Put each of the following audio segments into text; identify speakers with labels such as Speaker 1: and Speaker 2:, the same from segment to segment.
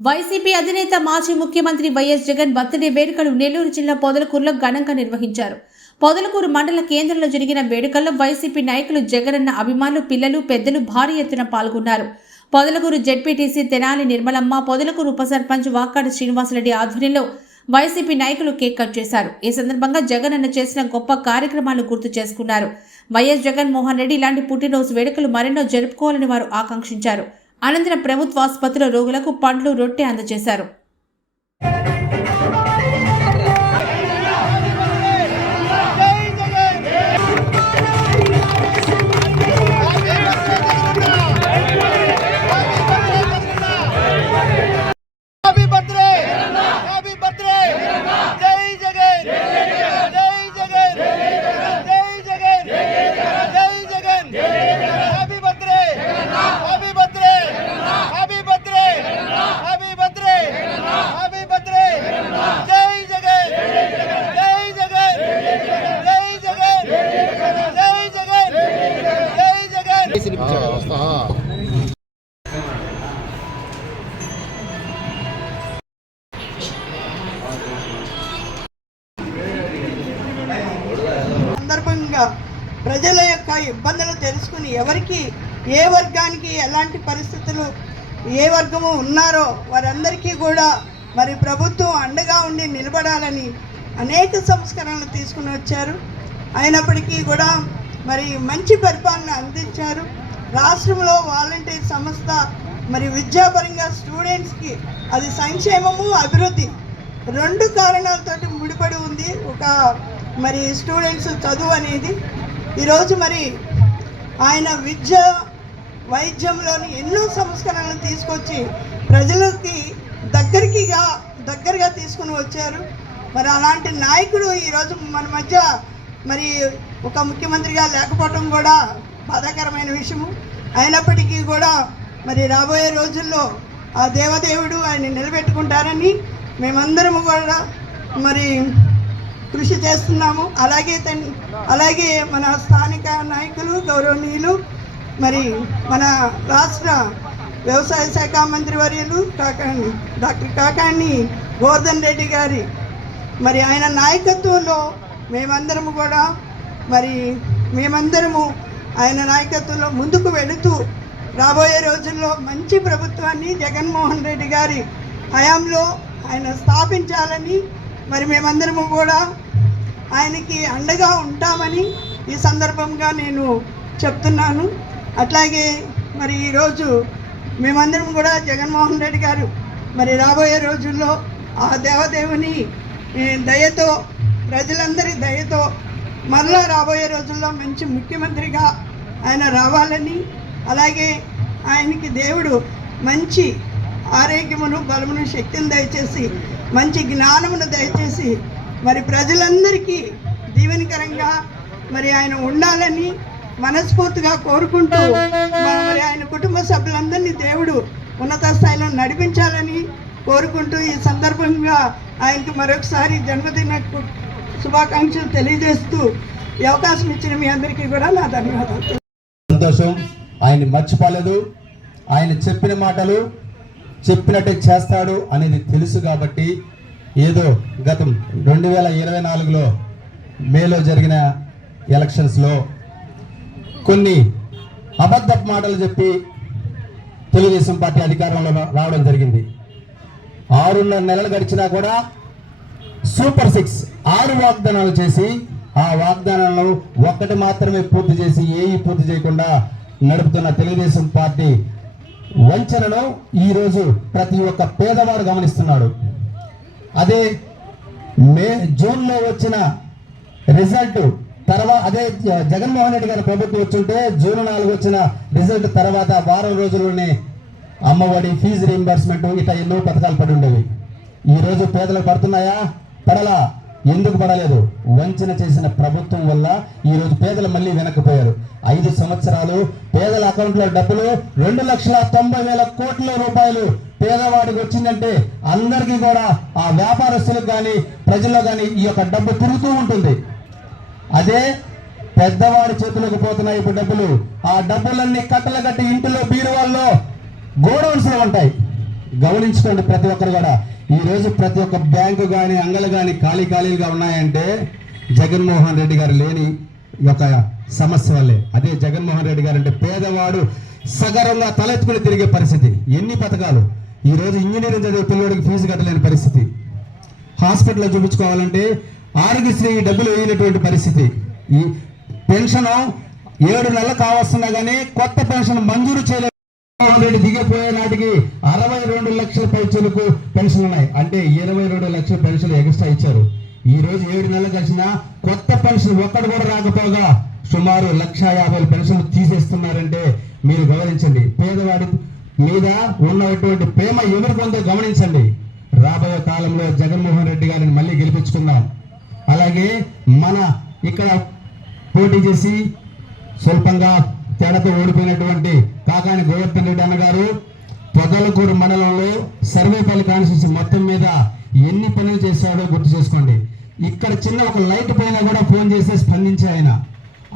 Speaker 1: YCP అధినేత మాజీ ముఖ్యమంత్రి వైఎస్ జగన్ బర్త్డే వేడుకలు నెల్లూరు జిల్లా పొదలకూరులో ఘనంగా నిర్వహించారు. పొదలకూరు మండల కేంద్రంలో జరిగిన వేడుకల్లో వైసీపీ నాయకులు జగనన్న అభిమానులు పిల్లలు పెద్దలు భారీ ఎత్తున పాల్గొన్నారు. పొదలకూరు జెడ్పీటీసీ తెనాలి నిర్మలమ్మ పొదలకూరు ఉప సర్పంచ్ వాకాడు శ్రీనివాసరెడ్డి ఆధ్వర్యంలో వైసీపీ నాయకులు కేక్ కట్ చేశారు. ఈ సందర్భంగా జగన్ అన్న చేసిన గొప్ప కార్యక్రమాలు గుర్తు చేసుకున్నారు. వైఎస్ జగన్మోహన్ రెడ్డి ఇలాంటి పుట్టినరోజు వేడుకలు మరెన్నో జరుపుకోవాలని వారు ఆకాంక్షించారు. అనంతరం ప్రభుత్వ ఆసుపత్రిలో రోగులకు పండ్లు రొట్టె అందజేశారు.
Speaker 2: సందర్భంగా ప్రజల యొక్క ఇబ్బందులు తెలుసుకుని ఎవరికి ఏ వర్గానికి ఎలాంటి పరిస్థితులు ఏ వర్గము ఉన్నారో వారందరికీ కూడా మరి ప్రభుత్వం అండగా ఉండి నిలబడాలని అనేక సంస్కరణలు తీసుకుని వచ్చారు. అయినప్పటికీ కూడా మరి మంచి పరిపాలన అందించారు. రాష్ట్రంలో వాలంటీర్ సంస్థ మరి విద్యాపరంగా స్టూడెంట్స్కి అది సంక్షేమము అభివృద్ధి రెండు కారణాలతోటి ముడిపడి ఉంది. ఒక మరి స్టూడెంట్స్ చదువు అనేది ఈరోజు మరి ఆయన విద్య వైద్యంలోని ఎన్నో సంస్కరణలు తీసుకొచ్చి ప్రజలకి దగ్గరికిగా దగ్గరగా తీసుకుని వచ్చారు. మరి అలాంటి నాయకుడు ఈరోజు మన మధ్య మరి ఒక ముఖ్యమంత్రిగా లేకపోవడం కూడా బాధాకరమైన విషయము. అయినప్పటికీ కూడా మరి రాబోయే రోజుల్లో ఆ దేవదేవుడు ఆయన నిలబెట్టుకుంటారని మేమందరము కూడా మరి కృషి చేస్తున్నాము. అలాగే తన్ అలాగే మన స్థానిక నాయకులు గౌరవనీయులు మరి మన రాష్ట్ర వ్యవసాయ శాఖ మంత్రి వర్యులు కాకాణి డాక్టర్ కాకాణి గోవర్ధన్ రెడ్డి గారి మరి ఆయన నాయకత్వంలో మేమందరము కూడా మరి మేమందరము ఆయన నాయకత్వంలో ముందుకు వెళుతూ రాబోయే రోజుల్లో మంచి ప్రభుత్వాన్ని జగన్మోహన్ రెడ్డి గారి హయాంలో ఆయన స్థాపించాలని మరి మేమందరము కూడా ఆయనకి అండగా ఉంటామని ఈ సందర్భంగా నేను చెప్తున్నాను. అట్లాగే మరి ఈరోజు మేమందరం కూడా జగన్మోహన్ రెడ్డి గారు మరి రాబోయే రోజుల్లో ఆ దేవదేవుని దయతో ప్రజలందరి దయతో మరలా రాబోయే రోజుల్లో మంచి ముఖ్యమంత్రిగా ఆయన రావాలని అలాగే ఆయనకి దేవుడు మంచి ఆరోగ్యమును బలమును శక్తిని దయచేసి మంచి జ్ఞానమును దయచేసి మరి ప్రజలందరికీ దీవెనకరంగా మరి ఆయన ఉండాలని మనస్ఫూర్తిగా కోరుకుంటూ మరి ఆయన కుటుంబ సభ్యులందరినీ దేవుడు ఉన్నత స్థాయిలో నడిపించాలని కోరుకుంటూ ఈ సందర్భంగా ఆయనకు మరొకసారి జన్మదిన శుభాకాంక్షలు తెలియజేస్తూ ఈ అవకాశం ఇచ్చిన మీ అందరికీ కూడా నా ధన్యవాదాలు.
Speaker 3: సంతోషం. ఆయన మర్చిపోలేదు. ఆయన చెప్పిన మాటలు చెప్పినట్టే చేస్తాడు అనేది తెలుసు కాబట్టి ఏదో గతం రెండు వేల ఇరవై నాలుగులో మేలో జరిగిన ఎలక్షన్స్లో కొన్ని అబద్ధపు మాటలు చెప్పి తెలుగుదేశం పార్టీ అధికారంలో రావడం జరిగింది. ఆరున్నర నెలలు గడిచినా కూడా సూపర్ సిక్స్ ఆరు వాగ్దానాలు చేసి ఆ వాగ్దానాలను ఒక్కటి మాత్రమే పూర్తి చేసి ఏవి పూర్తి చేయకుండా నడుపుతున్న తెలుగుదేశం పార్టీ వంచనను ఈరోజు ప్రతి ఒక్క పేదవాడు గమనిస్తున్నాడు. అదే మే జూన్లో వచ్చిన రిజల్ట్ తర్వాత అదే జగన్మోహన్ రెడ్డి గారి ప్రభుత్వం వచ్చుంటే జూన్ నాలుగు వచ్చిన రిజల్ట్ తర్వాత వారం రోజుల్లోనే అమ్మఒడి ఫీజు రీంబర్స్మెంట్ ఇట్లా ఎన్నో పథకాలు పడి ఉండేవి. ఈ రోజు పడుతున్నాయా? పడలా. ఎందుకు పడలేదు. వంచన చేసిన ప్రభుత్వం వల్ల ఈరోజు పేదలు మళ్ళీ వెనక్కిపోయారు. ఐదు సంవత్సరాలు పేదల అకౌంట్లో డబ్బులు రెండు లక్షల తొంభై వేల కోట్ల రూపాయలు పేదవాడికి వచ్చిందంటే అందరికీ కూడా ఆ వ్యాపారస్తులకు కానీ ప్రజల్లో కానీ ఈ యొక్క డబ్బు తిరుగుతూ ఉంటుంది. అదే పెద్దవాడి చేతులకు పోతున్నాయి ఇప్పుడు డబ్బులు. ఆ డబ్బులన్నీ కట్టలు కట్టి ఇంటిలో బీరువాల్లో గోడౌన్స్లో ఉంటాయి. గమనించుకోండి ప్రతి ఒక్కరు కూడా. ఈ రోజు ప్రతి ఒక్క బ్యాంకు కానీ అంగలు కానీ ఖాళీ ఖాళీలుగా ఉన్నాయంటే జగన్మోహన్ రెడ్డి గారు లేని ఒక సమస్య వల్లే. అదే జగన్మోహన్ రెడ్డి గారు అంటే పేదవాడు సగరంగా తలెత్తుకుని తిరిగే పరిస్థితి. ఎన్ని పథకాలు? ఈ రోజు ఇంజనీరింగ్ చదివే పిల్లడికి ఫీజు కట్టలేని పరిస్థితి. హాస్పిటల్లో చూపించుకోవాలంటే ఆరోగ్యశ్రీ డబ్బులు వేయనటువంటి పరిస్థితి. ఈ పెన్షన్ ఏడు నెలలు కావస్తున్నా కానీ కొత్త పెన్షన్ మంజూరు చేయలేదు. దిగిపోయే నాటికి లక్షల పెన్షన్లకు పెన్షన్ ఉన్నాయి. అంటే ఇరవై రెండు లక్షల పెన్షన్ ఎక్స్ట్రా ఇచ్చారు. ఈ రోజు ఏడు నెలలు కలిసిన కొత్త పెన్షన్ ఒక్కడు కూడా రాకపోగా సుమారు లక్ష యాభై పెన్షన్లు తీసేస్తున్నారంటే మీరు గమనించండి. పేదవాడి మీద ఉన్నటువంటి ప్రేమ ఎవరికి ఉందో గమనించండి. రాబోయే కాలంలో జగన్మోహన్ రెడ్డి గారిని మళ్ళీ గెలిపించుకుందాం. అలాగే మన ఇక్కడ పోటీ చేసి స్వల్పంగా తేడాతో ఓడిపోయినటువంటి కాకాని గోవర్ధన్ రెడ్డి అన్నగారు పొదలకూరు మండలంలో సర్వేపల్లి కాన్స్టిట్యూన్సీ మొత్తం మీద ఎన్ని పనులు చేశాడో గుర్తు చేసుకోండి. ఇక్కడ చిన్న ఒక లైట్ పైన కూడా ఫోన్ చేస్తే స్పందించే ఆయన.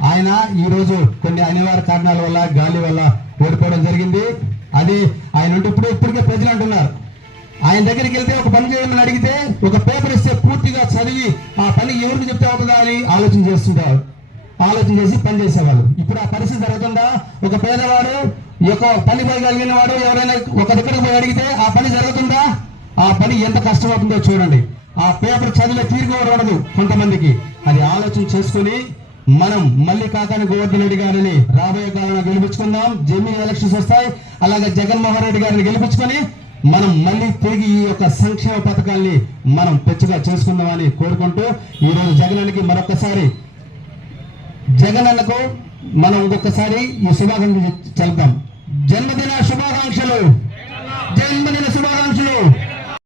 Speaker 3: ఆయన ఈ రోజు కొన్ని అనివార్య కారణాల వల్ల గాలి వల్ల ఓడిపోవడం జరిగింది. అది ఆయన ఉంటే ఇప్పుడు ఇప్పటికే ప్రజలు అంటున్నారు. ఆయన దగ్గరికి వెళ్తే ఒక పని చేయమని అడిగితే ఒక పేపర్ ఇస్తే పూర్తిగా చదివి ఆ పని ఎవరికి చెప్తే అవుతుందా అని ఆలోచన చేస్తుంటారు. ఆలోచన చేసి పని చేసేవాళ్ళు. ఇప్పుడు ఆ పరిస్థితి జరుగుతుందా? ఒక పేదవాడు ఈ యొక్క పని పోయగలిగిన వాడు ఎవరైనా ఒక దగ్గరకు పోయి అడిగితే ఆ పని జరుగుతుందా? ఆ పని ఎంత కష్టమవుతుందో చూడండి. ఆ పేపర్ చదివే తీరిక ఉండదు కొంతమందికి. అది ఆలోచన చేసుకుని మనం మళ్ళీ కాకాని గోవర్ధన్ రెడ్డి గారిని రాబోయే కాలంలో గెలిపించుకుందాం. జమీన్ ఎలక్షన్స్ వస్తాయి. అలాగే జగన్మోహన్ రెడ్డి గారిని గెలిపించుకొని మనం మళ్ళీ తిరిగి ఈ యొక్క సంక్షేమ పథకాల్ని మనం పెచ్చుగా చేసుకుందామని కోరుకుంటూ ఈ రోజు అన్నకి మరొకసారి జగన్ అన్నకు మనం ఇంకొకసారి ఈ శుభాకాంక్షలు జన్మదిన శుభాకాంక్షలు. జన్మదిన శుభాకాంక్షలు.